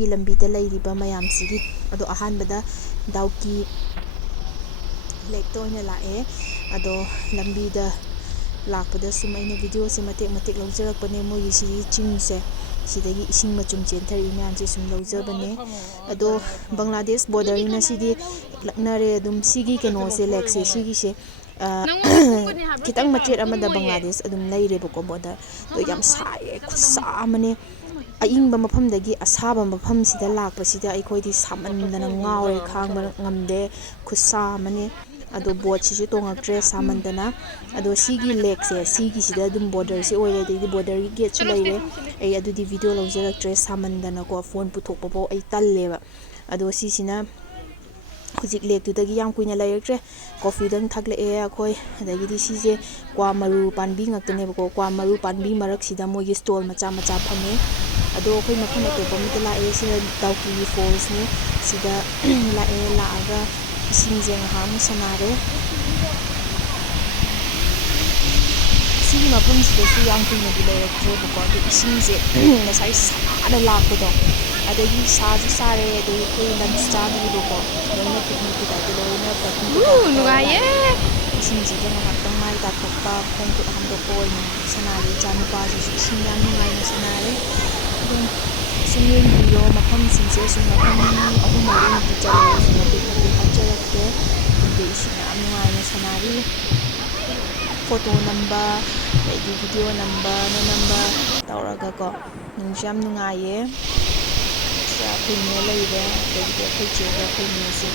ꯁꯤꯒꯤ ꯂꯝꯕꯤꯗ ꯂꯩꯔꯤꯕ ꯃꯌꯥꯝꯁꯤꯒꯤ ꯑꯗꯣ ꯑꯍꯥꯟꯕꯗ ꯗꯥꯎꯀꯤ ꯂꯦꯛꯇ ꯑꯣꯏꯅ ꯂꯥꯛꯑꯦ ꯑꯗꯣ ꯂꯝꯕꯤꯗ ꯂꯥꯛꯄꯗ ꯁꯨꯝ ꯑꯩꯅ ꯚꯤꯗꯤꯑꯣꯁꯦ ꯃꯇꯦꯛ ꯃꯇꯦꯛ ꯂꯧꯖꯔꯛꯄꯅꯦ ꯃꯣꯏꯒꯤ ꯁꯤꯒꯤ ꯆꯤꯡꯁꯦ ꯁꯤꯗꯒꯤ ꯏꯁꯤꯡ ꯃꯆꯨꯝ ꯆꯦꯟꯊꯔꯛꯏ ꯃꯌꯥꯝꯁꯦ ꯁꯨꯝ ꯂꯧꯖꯕꯅꯦ ꯑꯗꯣ ꯕꯪꯒ꯭ꯂꯥꯗꯦꯁ ꯕꯣꯔꯗꯔꯅꯤꯅ ꯁꯤꯗꯤ ꯂꯛꯅꯔꯦ ꯑꯗꯨꯝ ꯁꯤꯒꯤ ꯀꯩꯅꯣꯁꯦ ꯂꯦꯛꯁꯦ ꯁꯤꯒꯤꯁꯦ ꯈꯤꯇꯪ ꯃꯆꯦꯠ ꯑꯃꯗ ꯕꯪꯒ꯭ꯂꯥꯗꯦꯁ ꯑꯗꯨꯝ ꯂꯩꯔꯦꯕꯀꯣ ꯕꯣꯔꯗꯔ ꯑꯗꯣ ꯌꯥꯝ ꯁꯥꯏꯌꯦ ꯈꯨꯠꯁꯥ ꯑꯃꯅꯦ ꯑꯏꯪꯕ ꯃꯐꯝꯗꯒꯤ ꯑꯁꯥꯕ ꯃꯐꯝꯁꯤꯗ ꯂꯥꯛꯄꯁꯤꯗ ꯑꯩꯈꯣꯏꯗꯤ ꯁꯥꯃꯟꯗꯅ ꯉꯥꯎꯔꯦ ꯈꯥꯡꯕ ꯉꯝꯗꯦ ꯈꯨꯠꯁꯥ ꯑꯃꯅꯦ ꯑꯗꯣ ꯕꯣꯠꯁꯤꯁꯨ ꯇꯣꯡꯉꯛꯇ꯭ꯔꯦ ꯁꯥꯃꯟꯗꯅ ꯑꯗꯣ ꯁꯤꯒꯤ ꯂꯦꯛꯁꯦ ꯁꯤꯒꯤꯁꯤꯗ ꯑꯗꯨꯝ ꯕꯣꯔꯗꯔꯁꯤ ꯑꯣꯏꯔꯦ ꯑꯗꯩꯗꯤ ꯕꯣꯔꯗꯔꯒꯤ ꯒꯦꯠꯁꯨ ꯂꯩꯔꯦ ꯑꯩ ꯑꯗꯨꯗꯤ ꯚꯤꯗꯤꯑꯣ ꯂꯧꯖꯔꯛꯇ꯭ꯔꯦ ꯁꯥꯃꯟꯗꯅꯀꯣ ꯐꯣꯟ ꯄꯨꯊꯣꯛꯄꯐꯥꯎ ꯑꯩ ꯇꯜꯂꯦꯕ ꯑꯗꯣ ꯁꯤꯁꯤꯅ ꯍꯧꯖꯤꯛ ꯂꯦꯛꯇꯨꯗꯒꯤ ꯌꯥꯝ ꯀꯨꯏꯅ ꯂꯩꯔꯛꯇ꯭ꯔꯦ ꯀꯣꯐꯤꯗꯪ ꯊꯛꯂꯛꯑꯦ ꯑꯩꯈꯣꯏ ꯑꯗꯒꯤꯗꯤ ꯁꯤꯁꯦ ꯀ꯭ꯋꯥ ꯃꯔꯨ ꯄꯥꯝꯕꯤ ꯉꯥꯛꯇꯅꯦꯕꯀꯣ ꯀ꯭ꯋꯥ ꯃꯔꯨ ꯄꯥꯝꯕꯤ ꯃꯔꯛꯁꯤꯗ ꯃꯣꯏꯒꯤ ꯁ꯭ꯇꯣꯜ ꯃꯆꯥ ꯃꯆꯥ ꯐꯝꯃꯦ ꯑꯗꯣ ꯑꯩꯈꯣꯏ ꯃꯐꯝ ꯑꯇꯣꯞꯄ ꯑꯃꯗ ꯂꯥꯛꯑꯦ ꯁꯤꯅ ꯗꯥꯎꯀꯤ ꯐꯣꯜꯁꯅꯦ ꯁꯤꯗ ꯂꯥꯛꯑꯦ ꯂꯥꯛꯑꯒ ꯏꯁꯤꯡꯁꯦ ꯉꯥꯏꯍꯥꯛ ꯑꯃꯨꯛ ꯁꯥꯟꯅꯔꯦ ꯁꯤꯒꯤ ꯃꯐꯝꯁꯤꯗꯁꯨ ꯌꯥꯝ ꯀꯨꯏꯅꯗꯤ ꯂꯩꯔꯛꯇ꯭ꯔꯦꯕꯀꯣ ꯑꯗꯣ ꯏꯁꯤꯡꯁꯦ ꯉꯁꯥꯏ ꯁꯥꯅ ꯂꯥꯛꯄꯗꯣ ꯑꯗꯒꯤ ꯁꯥꯁꯨ ꯁꯥꯔꯦ ꯑꯗꯩ ꯑꯩꯈꯣꯏ ꯂꯟꯁ ꯆꯥꯈꯤꯕꯗꯣꯀꯣ ꯂꯣꯏꯅ ꯄꯤꯛꯅꯤꯛꯀꯤ ꯇꯥꯏꯞꯇ ꯂꯣꯏꯅ ꯄꯦꯛꯀꯤꯡ ꯀꯩꯀꯥ ꯇꯧꯔ ꯂꯥꯛꯑꯦ ꯏꯁꯤꯡꯁꯤꯗ ꯉꯥꯏꯍꯥꯛꯇꯪ ꯃꯥꯏ ꯇꯥꯊꯣꯛꯄ ꯈꯣꯡ ꯈꯨꯠ ꯍꯥꯝꯗꯣꯛꯄ ꯑꯣꯏꯅ ꯁꯥꯟꯅꯔꯦ ꯏꯆꯥ ꯅꯨꯄꯥꯁꯤꯁꯨ ꯏꯁꯤꯡ ꯌꯥꯝ ꯅꯨꯡꯉꯥꯏꯅ ꯁꯥꯟꯅꯔꯦ ꯑꯗꯨꯝ ꯁꯨꯝ ꯌꯦꯡꯕꯤꯌꯣ ꯃꯐꯝꯁꯤꯡꯁꯦ ꯁꯨꯝ ꯃꯐꯝ 3-4ꯃꯨꯛꯇꯤ ꯆꯠꯂꯦ ꯑꯩꯁꯨ ꯃꯇꯦꯛ ꯃꯇꯦꯛ ꯍꯥꯞꯆꯔꯛꯀꯦ ꯑꯗꯨꯗ ꯏꯁꯤꯡ ꯌꯥꯝ ꯅꯨꯡꯉꯥꯏꯅ ꯁꯥꯟꯅꯔꯤ ꯐꯣꯇꯣ ꯅꯝꯕ ꯑꯗꯩꯗꯤ ꯚꯤꯗꯤꯑꯣ ꯅꯝꯕ ꯇꯧꯔꯒꯀꯣ ꯅꯨꯡꯁꯨ ꯌꯥꯝ ꯅꯨꯡꯉꯥꯏꯌꯦ ꯁꯤꯗ ꯑꯩꯈꯣꯏ ꯅꯦ ꯂꯩꯔꯦ ꯑꯗꯒꯤꯗꯤ ꯑꯩꯈꯣꯏ ꯆꯦꯒ ꯑꯩꯈꯣꯏ ꯅꯦꯁꯦ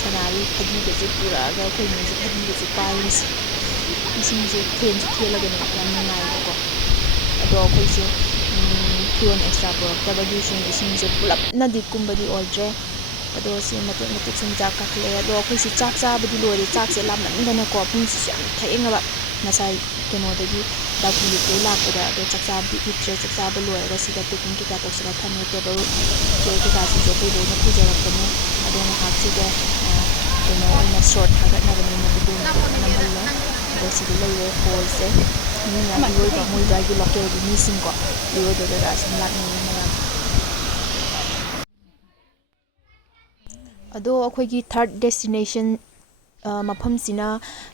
ꯁꯥꯟꯅꯔꯤ ꯐꯗꯤꯒꯁꯦ ꯄꯨꯔꯛꯑꯒ ꯑꯩꯈꯣꯏ ꯅꯦꯁꯦ ꯐꯗꯤꯒꯁꯦ ꯄꯥꯏꯔꯤꯁꯦ ꯏꯁꯤꯡꯁꯦ ꯊꯦꯟꯁꯨ ꯊꯦꯜꯂꯒꯅꯦ ꯌꯥꯝ ꯅꯨꯡꯉꯥꯏꯕꯀꯣ ꯑꯗꯣ ꯑꯩꯈꯣꯏꯁꯦ ꯐꯤꯔꯣꯟ ꯑꯦꯛꯁꯇ꯭ꯔꯥ ꯄꯨꯔꯛꯇꯕꯒꯤ ꯁꯨꯝ ꯏꯁꯤꯡꯁꯦ ꯄꯨꯂꯞꯅꯗꯤ ꯀꯨꯝꯕꯗꯤ ꯑꯣꯏꯗ꯭ꯔꯦ ꯑꯗꯣ ꯁꯤ ꯃꯇꯦꯛ ꯃꯇꯦꯛ ꯁꯨꯝ ꯆꯥꯛ ꯀꯥꯈꯠꯂꯛꯑꯦ ꯑꯗꯣ ꯑꯩꯈꯣꯏꯁꯦ ꯆꯥꯛ ꯆꯥꯕꯗꯤ ꯂꯣꯏꯔꯦ ꯆꯥꯛꯁꯦ ꯂꯥꯝꯃꯟꯗꯅꯀꯣ ꯄꯨꯡꯁꯤꯁꯨ ꯌꯥꯝ ꯊꯦꯡꯉꯕ ꯉꯁꯥꯏ ꯀꯩꯅꯣꯗꯒꯤ ꯗꯥꯎꯀꯤ ꯂꯦꯛꯇꯒꯤ ꯂꯥꯛꯄꯗ ꯑꯗꯣ ꯆꯥꯛꯆꯥꯕꯗꯤ ꯎꯠꯇ꯭ꯔꯦ ꯆꯥꯛꯆꯥꯕ ꯂꯣꯏꯔꯒ ꯁꯤꯗ ꯄꯦꯛꯀꯤꯡ ꯀꯩꯀꯥ ꯇꯧꯁꯤꯜꯂ ꯊꯝꯃꯦ ꯇꯦꯕꯜ ꯆꯤꯌꯔ ꯀꯩꯀꯥꯁꯤꯡꯁꯦ ꯑꯩꯈꯣꯏ ꯂꯣꯏꯅ ꯄꯨꯖꯔꯛꯄꯅꯦ ꯑꯗꯣ ꯉꯥꯏꯍꯥꯛꯁꯤꯗ ꯀꯩꯅꯣ ꯑꯣꯏꯅ ꯁꯣꯔꯠ ꯊꯥꯒꯠꯅꯕꯅꯤꯅ ꯚꯤꯗꯤꯑꯣ ꯃꯇꯦꯛ ꯑꯃ ꯅꯝꯍꯜꯂꯦ ꯑꯗꯣ ꯁꯤꯗ ꯂꯩꯔꯦ ꯐꯣꯜꯁꯦ ꯃꯤ ꯃꯌꯥꯝ ꯏꯔꯣꯏꯕ ꯃꯣꯏ ꯑꯗꯨꯋꯥꯏꯒꯤ ꯂꯣꯀꯦꯜꯒꯤ ꯃꯤꯁꯤꯡꯀꯣ ꯏꯔꯣꯏꯕ ꯀꯩꯀꯥ ꯁꯨꯝ ꯂꯥꯛꯅꯩꯌꯦ ꯃꯌꯥꯝ ꯑꯗꯣ ꯑꯩꯈꯣꯏꯒꯤ ꯊꯥꯔꯠ ꯗꯦꯁꯇꯤꯅꯦꯁꯟ ꯃꯐꯝꯁꯤꯅ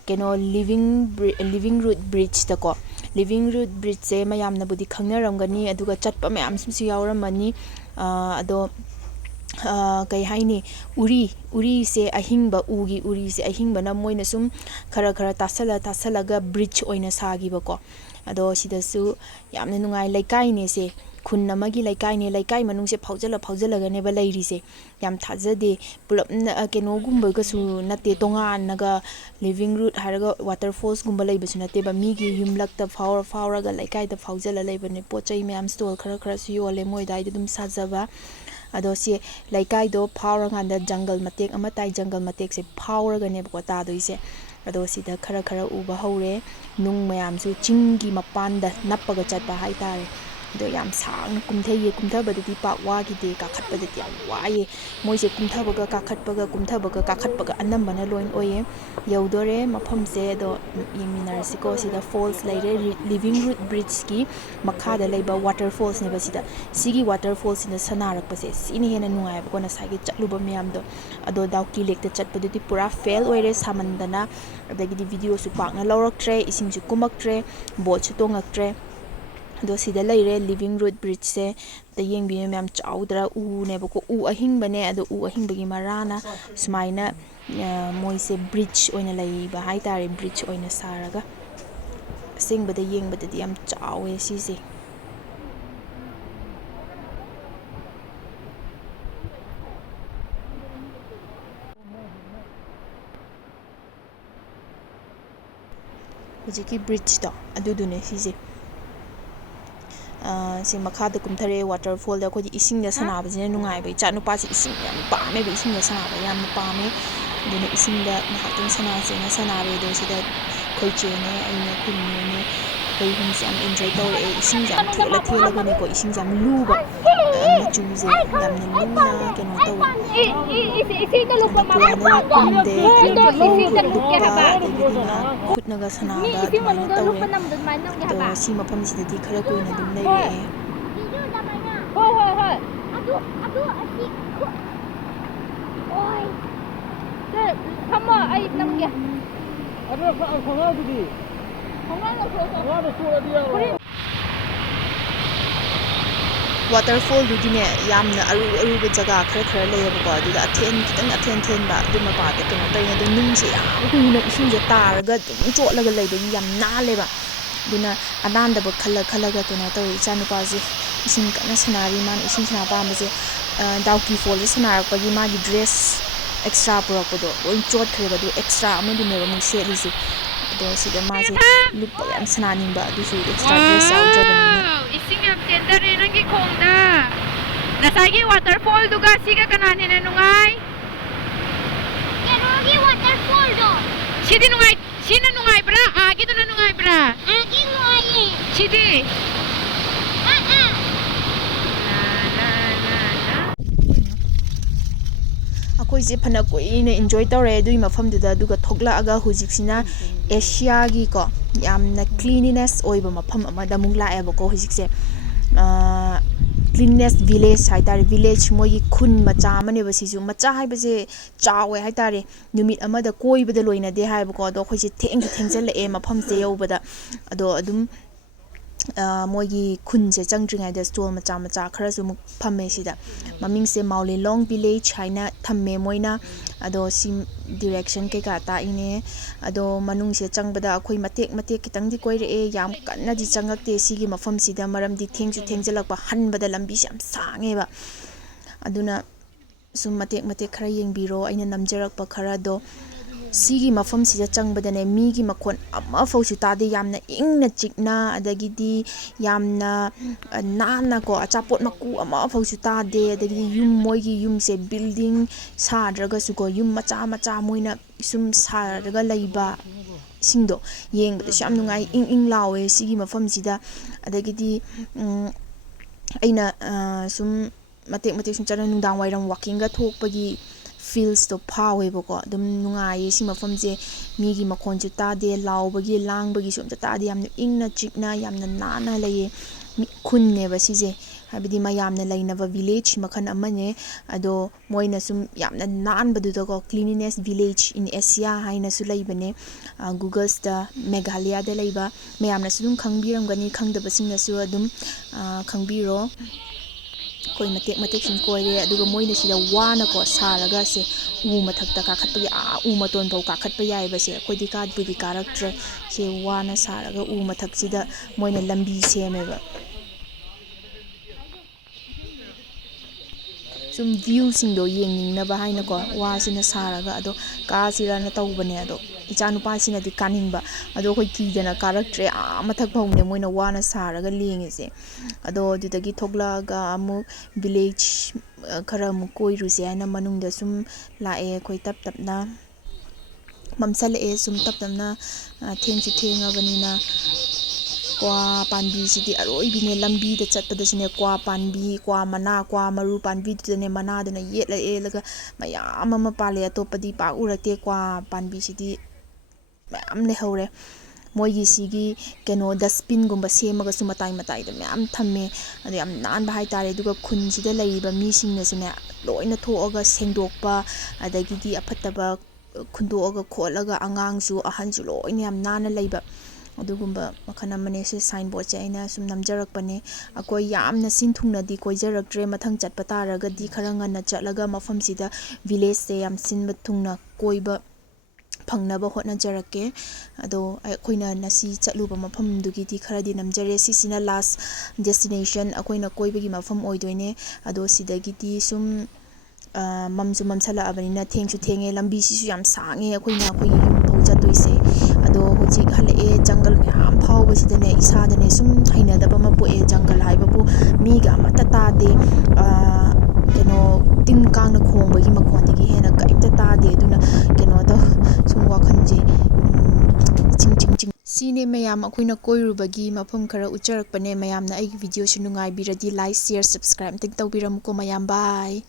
ꯀꯩꯅꯣ ꯂꯤꯚꯤꯡ ꯔꯨꯠ ꯕ꯭ꯔꯤꯖꯇꯀꯣ ꯂꯤꯚꯤꯡ ꯔꯨꯠ ꯕ꯭ꯔꯤꯖꯁꯦ ꯃꯌꯥꯝꯅꯕꯨꯗꯤ ꯈꯪꯅꯔꯝꯒꯅꯤ ꯑꯗꯨꯒ ꯆꯠꯄ ꯃꯌꯥꯝꯁꯨ ꯌꯥꯎꯔꯝꯃꯅꯤ ꯑꯗꯣ ꯀꯩ ꯍꯥꯏꯅꯤ ꯎꯔꯤꯁꯦ ꯑꯍꯤꯡꯕ ꯎꯒꯤ ꯎꯔꯤꯁꯦ ꯑꯍꯤꯡꯕꯅ ꯃꯣꯏꯅ ꯁꯨꯝ ꯈꯔ ꯇꯥꯁꯜꯂꯒ ꯕ꯭ꯔꯤꯖ ꯑꯣꯏꯅ ꯁꯥꯈꯤꯕꯀꯣ ꯑꯗꯣ ꯁꯤꯗꯁꯨ ꯌꯥꯝꯅ ꯅꯨꯡꯉꯥꯏ ꯂꯩꯀꯥꯏꯅꯦꯁꯦ ꯈꯨꯟ ꯑꯃꯒꯤ ꯂꯩꯀꯥꯏꯅꯦ ꯂꯩꯀꯥꯏ ꯃꯅꯨꯡꯁꯦ ꯐꯥꯎꯖꯜꯂꯒꯅꯦꯕ ꯂꯩꯔꯤꯁꯦ ꯌꯥꯝ ꯊꯥꯖꯗꯦ ꯄꯨꯂꯞꯅ ꯀꯩꯅꯣꯒꯨꯝꯕꯒꯁꯨ ꯅꯠꯇꯦ ꯇꯣꯉꯥꯟꯅꯒ ꯂꯤꯚꯤꯡ ꯔꯨꯠ ꯍꯥꯏꯔꯒ ꯋꯥꯇꯔꯐꯣꯜꯁꯒꯨꯝꯕ ꯂꯩꯕꯁꯨ ꯅꯠꯇꯦꯕ ꯃꯤꯒꯤ ꯌꯨꯝꯂꯛꯇ ꯐꯥꯎꯔꯒ ꯂꯩꯀꯥꯏꯗ ꯐꯥꯎꯖꯜꯂ ꯂꯩꯕꯅꯦ ꯄꯣꯠ ꯆꯩ ꯃꯌꯥꯝ ꯁ꯭ꯇꯣꯜ ꯈꯔꯁꯨ ꯌꯣꯜꯂꯦ ꯃꯣꯏ ꯑꯗꯨꯋꯥꯏꯗ ꯑꯗꯨꯝ ꯁꯥꯖꯕ ꯑꯗꯣ ꯁꯤ ꯂꯩꯀꯥꯏꯗꯣ ꯐꯥꯎꯔꯀꯥꯟꯗ ꯖꯪꯒꯜ ꯃꯇꯦꯛ ꯑꯃ ꯇꯥꯏ ꯖꯪꯒꯜ ꯃꯇꯦꯛꯁꯦ ꯐꯥꯎꯔꯒꯅꯦꯕꯀꯣ ꯇꯥꯗꯣꯏꯁꯦ ꯑꯗꯣ ꯁꯤꯗ ꯈꯔ ꯎꯕ ꯍꯧꯔꯦ ꯅꯨꯡ ꯃꯌꯥꯝꯁꯨ ꯆꯤꯡꯒꯤ ꯃꯄꯥꯟꯗ ꯅꯞꯄꯒ ꯆꯠꯄ ꯍꯥꯏꯇꯥꯔꯦ ꯑꯗꯣ ꯌꯥꯝ ꯁꯥꯡꯅ ꯀꯨꯝꯊꯩꯌꯦ ꯀꯨꯝꯊꯕꯗꯗꯤ ꯄꯥꯛ ꯋꯥꯈꯤꯗꯦ ꯀꯥꯈꯠꯄꯗꯗꯤ ꯌꯥꯝ ꯋꯥꯏꯑꯦ ꯃꯣꯏꯁꯦ ꯀꯨꯝꯊꯕꯒ ꯀꯥꯈꯠꯄꯒ ꯑꯅꯝꯕꯅ ꯂꯣꯏ ꯑꯣꯏꯌꯦ ꯌꯧꯗꯣꯔꯦ ꯃꯐꯝꯁꯦ ꯑꯗꯣ ꯌꯦꯡꯃꯤꯟꯅꯔꯁꯤꯀꯣ ꯁꯤꯗ ꯐꯣꯜꯁ ꯂꯩꯔꯦ ꯂꯤꯚꯤꯡ ꯔꯨꯠ ꯕ꯭ꯔꯤꯖꯀꯤ ꯃꯈꯥꯗ ꯂꯩꯕ ꯋꯥꯇꯔꯐꯣꯜꯁꯅꯦꯕ ꯁꯤꯒꯤ ꯋꯥꯇꯔꯐꯣꯜꯁꯤꯅ ꯁꯥꯟꯅꯔꯛꯄꯁꯦ ꯁꯤꯅ ꯍꯦꯟꯅ ꯅꯨꯡꯉꯥꯏꯕꯀꯣ ꯉꯁꯥꯏꯒꯤ ꯆꯠꯂꯨꯕ ꯃꯌꯥꯝꯗꯣ ꯑꯗꯣ ꯗꯥꯎꯀꯤ ꯂꯦꯛꯇ ꯆꯠꯄꯗꯨꯗꯤ ꯄꯨꯔꯥ ꯐꯦꯜ ꯑꯣꯏꯔꯦ ꯁꯥꯃꯟꯗꯅ ꯑꯗꯒꯤꯗꯤ ꯚꯤꯗꯤꯑꯣꯁꯨ ꯄꯥꯛꯅ ꯂꯧꯔꯛꯇ꯭ꯔꯦ ꯏꯁꯤꯡꯁꯨ ꯀꯨꯝꯃꯛꯇ꯭ꯔꯦ ꯕꯣꯠꯁꯨ ꯇꯣꯡꯉꯛꯇ꯭ꯔꯦ ꯑꯗꯣ ꯁꯤꯗ ꯂꯩꯔꯦ ꯂꯤꯚꯤꯡ ꯔꯨꯠ ꯕ꯭ꯔꯤꯖꯁꯦ ꯑꯗ ꯌꯦꯡꯕꯤꯌꯨ ꯃꯌꯥꯝ ꯆꯥꯎꯗ꯭ꯔꯥ ꯎꯅꯦꯕꯀꯣ ꯎ ꯑꯍꯤꯡꯕꯅꯦ ꯑꯗꯣ ꯎ ꯑꯍꯤꯡꯕꯒꯤ ꯃꯔꯥꯅ ꯁꯨꯃꯥꯏꯅ ꯃꯣꯏꯁꯦ ꯕ꯭ꯔꯤꯖ ꯑꯣꯏꯅ ꯂꯩꯕ ꯍꯥꯏꯇꯥꯔꯦ ꯕ꯭ꯔꯤꯖ ꯑꯣꯏꯅ ꯁꯥꯔꯒ ꯑꯁꯦꯡꯕꯗ ꯌꯦꯡꯕꯗꯗꯤ ꯌꯥꯝ ꯆꯥꯎꯋꯦ ꯁꯤꯁꯦ ꯍꯧꯖꯤꯛꯀꯤ ꯕ꯭ꯔꯤꯖꯇꯣ ꯑꯗꯨꯗꯨꯅꯦ ꯁꯤꯁꯦ ꯁꯤ ꯃꯈꯥꯗ ꯀꯨꯝꯊꯔꯛꯑꯦ ꯋꯥꯇꯔꯐꯣꯜꯗ ꯑꯩꯈꯣꯏꯗꯤ ꯏꯁꯤꯡꯗ ꯁꯥꯟꯅꯕꯁꯤꯅ ꯅꯨꯡꯉꯥꯏꯕ ꯏꯆꯥ ꯅꯨꯄꯥꯁꯤ ꯏꯁꯤꯡ ꯌꯥꯝ ꯄꯥꯝꯃꯦꯕ ꯏꯁꯤꯡꯗ ꯁꯥꯟꯅꯕ ꯌꯥꯝꯅ ꯄꯥꯝꯃꯦ ꯑꯗꯨꯅ ꯏꯁꯤꯡꯗ ꯉꯥꯏꯍꯥꯛꯇꯪ ꯁꯥꯟꯅꯁꯦꯅ ꯁꯥꯟꯅꯔꯦ ꯑꯗꯣ ꯁꯤꯗ ꯑꯩꯈꯣꯏ ꯆꯦꯅꯦ ꯑꯩꯅꯦ ꯑꯩꯈꯣꯏ ꯅꯦꯅꯦ ꯑꯩꯈꯣꯏ ꯑꯍꯨꯝꯁꯦ ꯌꯥꯝ ꯑꯦꯟꯖꯣꯏ ꯇꯧꯔꯛꯑꯦ ꯏꯁꯤꯡꯁꯦ ꯌꯥꯝ ꯊꯦꯜꯂꯒꯅꯦꯀꯣ ꯏꯁꯤꯡꯁꯦ ꯌꯥꯝ ꯂꯨꯕ ꯃꯆꯨꯁꯦ ꯌꯥꯝꯅ ꯂꯨꯅ ꯀꯩꯅꯣ ꯇꯧꯋꯦ ꯑꯗꯣ ꯄꯨꯔꯥꯅꯗꯤ ꯀꯨꯝꯗꯦ ꯈꯔ ꯈꯣꯡ ꯈꯨꯠ ꯂꯨꯞꯄ ꯑꯗꯒꯤꯗꯤ ꯉꯥꯏꯍꯥꯛ ꯈꯨꯠꯅꯒ ꯁꯥꯟꯅꯕ ꯑꯗꯨꯃꯥꯏꯅ ꯇꯧꯋꯦ ꯑꯗꯣ ꯁꯤ ꯃꯐꯝꯁꯤꯗꯗꯤ ꯈꯔ ꯀꯨꯏꯅ ꯑꯗꯨꯝ ꯂꯩꯔꯛꯑꯦ Thamo ai namge. Ada khonga dudi. Khonga na so. Khonga na so dia. waterfall dudine yamna aruba jaga khara layebako aduda athen kitang athen ba adu mapata keno tayna do nungse yam kuina isingje taraga dum chotlaga leibagi yam naleba duna ananda ba khala ga keno taw ichanupaji ising kana sanari man ising sana pamase Dawki fall sanarakpagi magi dress extra purakpado loi chot khreba do extra amadu neba mu selisi ado sida mase lupa yam sananing ba adu su extra dress yaudrabani Ising yam tender nangi khongda. Nasagi waterfall duga siga kanani na nungay. Kerogi waterfall do. Sidi nungay, sina nungay bra. Agi to na nungay bra. Agi nungayi. Sidi. ꯑꯩꯈꯣꯏꯁꯦ ꯐꯅ ꯀꯨꯏꯅ ꯏꯟꯖꯣꯏ ꯇꯧꯔꯦ ꯑꯗꯨꯒꯤ ꯃꯐꯝꯗꯨꯗ ꯑꯗꯨꯒ ꯊꯣꯛꯂꯛꯑꯒ ꯍꯧꯖꯤꯛꯁꯤꯅ ꯑꯦꯁꯤꯌꯥꯒꯤꯀꯣ ꯌꯥꯝꯅ ꯀ꯭ꯂꯤꯅꯤꯅꯦꯁ ꯑꯣꯏꯕ ꯃꯐꯝ ꯑꯃꯗ ꯑꯃꯨꯛ ꯂꯥꯛꯑꯦꯕꯀꯣ ꯍꯧꯖꯤꯛꯁꯦ ꯀ꯭ꯂꯤꯅꯦꯁ ꯚꯤꯂꯦꯖ ꯍꯥꯏꯇꯥꯔꯦ ꯚꯤꯂꯦꯖ ꯃꯣꯏꯒꯤ ꯈꯨꯟ ꯃꯆꯥ ꯑꯃꯅꯦꯕ ꯁꯤꯁꯨ ꯃꯆꯥ ꯍꯥꯏꯕꯁꯦ ꯆꯥꯎꯋꯦ ꯍꯥꯏꯇꯥꯔꯦ ꯅꯨꯃꯤꯠ ꯑꯃꯗ ꯀꯣꯏꯕꯗ ꯂꯣꯏꯅꯗꯦ ꯍꯥꯏꯕꯀꯣ ꯑꯗꯣ ꯑꯩꯈꯣꯏꯁꯦ ꯊꯦꯡꯖꯜꯂꯛꯑꯦ ꯃꯐꯝꯁꯦ ꯌꯧꯕꯗ ꯑꯗꯣ ꯑꯗꯨꯝ ꯃꯣꯏꯒꯤ ꯈꯨꯟꯁꯦ ꯆꯪꯗ꯭ꯔꯤꯉꯩꯗ ꯁ꯭ꯇꯣꯜ ꯃꯆꯥ ꯈꯔꯁꯨ ꯑꯃꯨꯛ ꯐꯝꯃꯦ ꯁꯤꯗ ꯃꯃꯤꯡꯁꯦ ꯃꯥꯎꯂꯤꯂꯣꯡ ꯚꯤꯂꯦꯖ ꯍꯥꯏꯅ ꯊꯝꯃꯦ ꯃꯣꯏꯅ ꯑꯗꯣ ꯁꯤ ꯗꯤꯔꯦꯛꯁꯟ ꯀꯩꯀꯥ ꯇꯥꯛꯏꯅꯦ ꯑꯗꯣ ꯃꯅꯨꯡꯁꯦ ꯆꯪꯕꯗ ꯑꯩꯈꯣꯏ ꯃꯇꯦꯛ ꯈꯤꯇꯪꯗꯤ ꯀꯣꯏꯔꯛꯑꯦ ꯌꯥꯝ ꯀꯟꯅꯗꯤ ꯆꯪꯉꯛꯇꯦ ꯁꯤꯒꯤ ꯃꯐꯝꯁꯤꯗ ꯃꯔꯝꯗꯤ ꯊꯦꯡꯖꯜꯂꯛꯄ ꯍꯟꯕꯗ ꯂꯝꯕꯤꯁꯦ ꯌꯥꯝ ꯁꯥꯡꯉꯦꯕ ꯑꯗꯨꯅ ꯁꯨꯝ ꯃꯇꯦꯛ khara ꯌꯦꯡꯕꯤꯔꯣ ꯑꯩꯅ ꯅꯝꯖꯔꯛꯄ kharaꯗꯣ ꯁꯤꯒꯤ ꯃꯐꯝꯁꯤꯗ ꯆꯪꯕꯗꯅꯦ ꯃꯤꯒꯤ ꯃꯈꯣꯟ ꯑꯃꯐꯥꯎꯁꯨ ꯇꯥꯗꯦ ꯌꯥꯝꯅ ꯏꯪꯅ ꯆꯤꯛꯅ ꯑꯗꯒꯤꯗꯤ ꯌꯥꯝꯅ ꯅꯥꯟꯅꯀꯣ ꯑꯆꯥꯄꯣꯠ ꯃꯀꯨ ꯑꯃꯐꯥꯎꯁꯨ ꯇꯥꯗꯦ ꯑꯗꯒꯤꯗꯤ ꯃꯣꯏꯒꯤ ꯌꯨꯝꯁꯦ ꯕꯤꯜꯗꯤꯡ ꯁꯥꯗ꯭ꯔꯒꯁꯨꯀꯣ ꯌꯨꯝ ꯃꯆꯥ ꯃꯣꯏꯅ ꯁꯨꯝ ꯁꯥꯔꯒ ꯂꯩꯕ ꯁꯤꯡꯗꯣ ꯌꯦꯡꯕꯗꯁꯨ ꯌꯥꯝ ꯅꯨꯡꯉꯥꯏ ꯏꯪ ꯂꯥꯎꯋꯦ ꯁꯤꯒꯤ ꯃꯐꯝꯁꯤꯗ ꯑꯗꯒꯤꯗꯤ ꯑꯩꯅ ꯁꯨꯝ ꯃꯇꯦꯛ ꯁꯨꯝ ꯆꯠꯂ ꯅꯨꯡꯗꯥꯡ ꯋꯥꯏꯔꯝ ꯋꯥꯛꯀꯤꯡꯒ ꯊꯣꯛꯄꯒꯤ ꯐꯤꯜꯁꯇꯣ ꯐꯥꯎꯋꯦꯕꯀꯣ ꯑꯗꯨꯝ ꯅꯨꯡꯉꯥꯏꯌꯦ ꯁꯤ ꯃꯐꯝꯁꯦ ꯃꯤꯒꯤ ꯃꯈꯣꯟꯁꯨ ꯇꯥꯗꯦ ꯂꯥꯎꯕꯒꯤ ꯂꯥꯡꯕꯒꯤꯁꯨ ꯑꯝꯇ ꯇꯥꯗꯦ ꯌꯥꯝꯅ ꯏꯪꯅ ꯆꯤꯛꯅ ꯌꯥꯝꯅ ꯅꯥꯟꯅ ꯂꯩꯌꯦ ꯈꯨꯟꯅꯦꯕ ꯁꯤꯁꯦ ꯍꯥꯏꯕꯗꯤ ꯃꯌꯥꯝꯅ ꯂꯩꯅꯕ ꯚꯤꯂꯦꯖ ꯃꯈꯜ ꯑꯃꯅꯦ ꯑꯗꯣ ꯃꯣꯏꯅ ꯁꯨꯝ ꯌꯥꯝꯅ ꯅꯥꯟꯕꯗꯨꯗꯀꯣ ꯀ꯭ꯂꯤꯅꯤꯅꯦꯁ ꯚꯤꯂꯦꯖ ꯏꯟ ꯑꯦꯁꯤꯌꯥ ꯍꯥꯏꯅꯁꯨ ꯂꯩꯕꯅꯦ ꯒꯨꯒꯜꯁꯇ ꯃꯦꯘꯥꯂꯌꯥꯗ ꯂꯩꯕ ꯃꯌꯥꯝꯅꯁꯨ ꯑꯗꯨꯝ ꯈꯪꯕꯤꯔꯝꯒꯅꯤ ꯈꯪꯗꯕꯁꯤꯡꯅꯁꯨ ꯑꯗꯨꯝ ꯈꯪꯕꯤꯔꯣ ꯑꯩꯈꯣꯏ ꯃꯇꯦꯛ ꯁꯨꯝ ꯀꯣꯏꯔꯦ ꯑꯗꯨꯒ ꯃꯣꯏꯅ ꯁꯤꯗ ꯋꯥꯅꯀꯣ ꯁꯥꯔꯒ ꯁꯦ ꯎ ꯃꯊꯛꯇ ꯀꯥꯈꯠꯄꯒꯤ ꯎ ꯃꯇꯣꯟꯐꯥꯎ ꯀꯥꯈꯠꯄ ꯌꯥꯏꯕ ꯁꯦ ꯑꯩꯈꯣꯏꯗꯤ ꯀꯥꯔꯛꯇ꯭ꯔꯦ ꯁꯦ ꯋꯥꯅ ꯁꯥꯔꯒ ꯎ ꯃꯊꯛꯁꯤꯗ ꯃꯣꯏꯅ ꯂꯝꯕꯤ ꯁꯦꯝꯃꯦꯕ ꯁꯨꯝ ꯚ꯭ꯌꯨꯁꯤꯡꯗꯣ ꯌꯦꯡꯅꯤꯡꯅꯕ ꯍꯥꯏꯅꯀꯣ ꯋꯥꯁꯤꯅ ꯁꯥꯔꯒ ꯑꯗꯣ ꯀꯥꯁꯤꯔꯅ ꯇꯧꯕꯅꯦ ꯑꯗꯣ ꯏꯆꯥꯅꯨꯄꯥꯁꯤꯅꯗꯤ ꯀꯥꯅꯤꯡꯕ ꯑꯗꯣ ꯑꯩꯈꯣꯏ ꯀꯤꯗꯅ ꯀꯥꯔꯛꯇ꯭ꯔꯦ ꯃꯊꯛ ꯐꯥꯎꯅꯦ ꯃꯣꯏꯅ ꯋꯥꯅ ꯁꯥꯔꯒ ꯂꯦꯡꯉꯤꯁꯦ ꯑꯗꯣ ꯑꯗꯨꯗꯒꯤ ꯊꯣꯛꯂꯛꯑꯒ ꯑꯃꯨꯛ ꯚꯤꯂꯦꯖ khara ꯑꯃꯨꯛ ꯀꯣꯏꯔꯨꯁꯦ ꯍꯥꯏꯅ ꯃꯅꯨꯡꯗ ꯁꯨꯝ ꯂꯥꯛꯑꯦ ꯑꯩꯈꯣꯏ ꯇꯞꯅ ꯃꯝꯁꯜꯂꯛꯑꯦ ꯁꯨꯝ ꯇꯞꯅ ꯊꯦꯡꯁꯨ ꯊꯦꯡꯉꯕꯅꯤꯅ ꯀ꯭ꯋꯥ ꯄꯥꯝꯕꯤꯁꯤꯗꯤ ꯑꯔꯣꯏꯕꯤꯅꯦ ꯂꯝꯕꯤꯗ ꯆꯠꯄꯗꯁꯨꯅꯦ ꯀ꯭ꯋꯥ ꯄꯥꯝꯕꯤ ꯀ꯭ꯋꯥ ꯃꯅꯥ ꯀ꯭ꯋꯥ ꯃꯔꯨ ꯄꯥꯝꯕꯤꯗꯨꯗꯅꯦ ꯃꯅꯥꯗꯨꯅ ꯌꯦꯠꯂꯒ ꯃꯌꯥꯝ ꯑꯃ ꯄꯥꯜꯂꯦ ꯑꯇꯣꯞꯄꯗꯤ ꯄꯥꯛ ꯎꯔꯛꯇꯦ ꯀ꯭ꯋꯥ ꯄꯥꯝꯕꯤꯁꯤꯗꯤ ꯃꯌꯥꯝ ꯂꯩꯍꯧꯔꯦ ꯃꯣꯏꯒꯤ ꯁꯤꯒꯤ ꯀꯩꯅꯣ ꯗꯁꯕꯤꯟꯒꯨꯝꯕ ꯁꯦꯝꯃꯒꯁꯨ ꯃꯇꯥꯏꯗ ꯃꯌꯥꯝ ꯊꯝꯃꯦ ꯑꯗꯣ ꯌꯥꯝ ꯅꯥꯟꯕ ꯍꯥꯏꯇꯥꯔꯦ ꯑꯗꯨꯒ ꯈꯨꯟꯁꯤꯗ ꯂꯩꯔꯤꯕ ꯃꯤꯁꯤꯡꯅꯁꯨꯅꯦ ꯂꯣꯏꯅ ꯊꯣꯛꯑꯒ ꯁꯦꯡꯗꯣꯛꯄ ꯑꯗꯒꯤꯗꯤ ꯑꯐꯠꯇꯕ ꯈꯨꯟꯗꯣꯛꯑꯒ ꯈꯣꯠꯂꯒ ꯑꯉꯥꯡꯁꯨ ꯑꯍꯟꯁꯨ ꯂꯣꯏꯅ ꯌꯥꯝ ꯅꯥꯟꯅ ꯂꯩꯕ ꯑꯗꯨꯒꯨꯝꯕ ꯃꯈꯜ ꯑꯃꯅꯦ ꯁꯤ ꯁꯥꯏꯟꯕꯣꯔꯗꯁꯦ ꯑꯩꯅ ꯁꯨꯝ ꯅꯝꯖꯔꯛꯄꯅꯦ ꯑꯩꯈꯣꯏ ꯌꯥꯝꯅ ꯊꯨꯡꯅꯗꯤ ꯀꯣꯏꯖꯔꯛꯇ꯭ꯔꯦ ꯃꯊꯪ ꯆꯠꯄ ꯇꯥꯔꯒꯗꯤ ꯈꯔ ꯉꯟꯅ ꯆꯠꯂꯒ ꯃꯐꯝꯁꯤꯗ ꯚꯤꯂꯦꯖꯁꯦ ꯌꯥꯝ ꯁꯤꯟꯕ ꯊꯨꯡꯅ ꯀꯣꯏꯕ ꯐꯪꯅꯕ ꯍꯣꯠꯅꯖꯔꯛꯀꯦ ꯑꯗꯣ ꯑꯩꯈꯣꯏꯅ ꯉꯁꯤ ꯆꯠꯂꯨꯕ ꯃꯐꯝꯗꯨꯒꯤꯗꯤ ꯈꯔꯗꯤ ꯅꯝꯖꯔꯦ ꯁꯤꯁꯤꯅ ꯂꯥꯁ ꯗꯦꯁꯇꯤꯅꯦꯁꯟ ꯑꯩꯈꯣꯏꯅ ꯀꯣꯏꯕꯒꯤ ꯃꯐꯝ ꯑꯣꯏꯗꯣꯏꯅꯦ ꯑꯗꯣ ꯁꯤꯗꯒꯤꯗꯤ ꯁꯨꯝ ꯃꯝꯁꯨ ꯃꯝꯁꯜꯂꯛꯑꯕꯅꯤꯅ ꯊꯦꯡꯁꯨ ꯊꯦꯡꯉꯦ ꯂꯝꯕꯤꯁꯤꯁꯨ ꯌꯥꯝ ꯁꯥꯡꯉꯦ ꯑꯩꯈꯣꯏꯒꯤ ꯌꯨꯝꯐꯥꯎ ꯆꯠꯇꯣꯏꯁꯦ ꯑꯗꯣ ꯍꯧꯖꯤꯛ ꯍꯜꯂꯛꯑꯦ ꯖꯪꯒꯜ ꯃꯌꯥꯝ ꯐꯥꯎꯕꯁꯤꯗꯅꯦ ꯏꯁꯥꯗꯅꯦ ꯁꯨꯝ ꯍꯩꯅꯗꯕ ꯑꯃ ꯄꯣꯛꯑꯦ ꯖꯪꯒꯜ ꯍꯥꯏꯕꯕꯨ ꯃꯤꯒ ꯑꯃꯠꯇ ꯇꯥꯗꯦ ꯀꯩꯅꯣ ꯇꯤꯟ ꯀꯥꯡꯅ ꯈꯣꯡꯕꯒꯤ ꯃꯈꯣꯟꯗꯒꯤ ꯍꯦꯟꯅ ꯀꯔꯤꯝꯇ ꯇꯥꯗꯦ ꯑꯗꯨꯅ ꯀꯩꯅꯣ ꯇꯧ ꯁꯨꯝ ꯋꯥꯈꯜꯁꯦ ꯁꯤꯅꯦ ꯃꯌꯥꯝ ꯑꯩꯈꯣꯏꯅ ꯀꯣꯏꯔꯨꯕꯒꯤ ꯃꯐꯝ khara ꯎꯠꯆꯔꯛꯄꯅꯦ ꯃꯌꯥꯝꯅ ꯑꯩꯒꯤ ꯚꯤꯗꯤꯑꯣꯁꯤ ꯅꯨꯡꯉꯥꯏꯕꯤꯔꯗꯤ ꯂꯥꯏꯛ ꯁꯤꯌꯔ ꯁꯕꯁꯀ꯭ꯔꯥꯏꯕ ꯑꯝꯇ ꯇꯧꯕꯤꯔꯝꯃꯨꯀꯣ ꯃꯌꯥꯝ ꯕꯥꯏ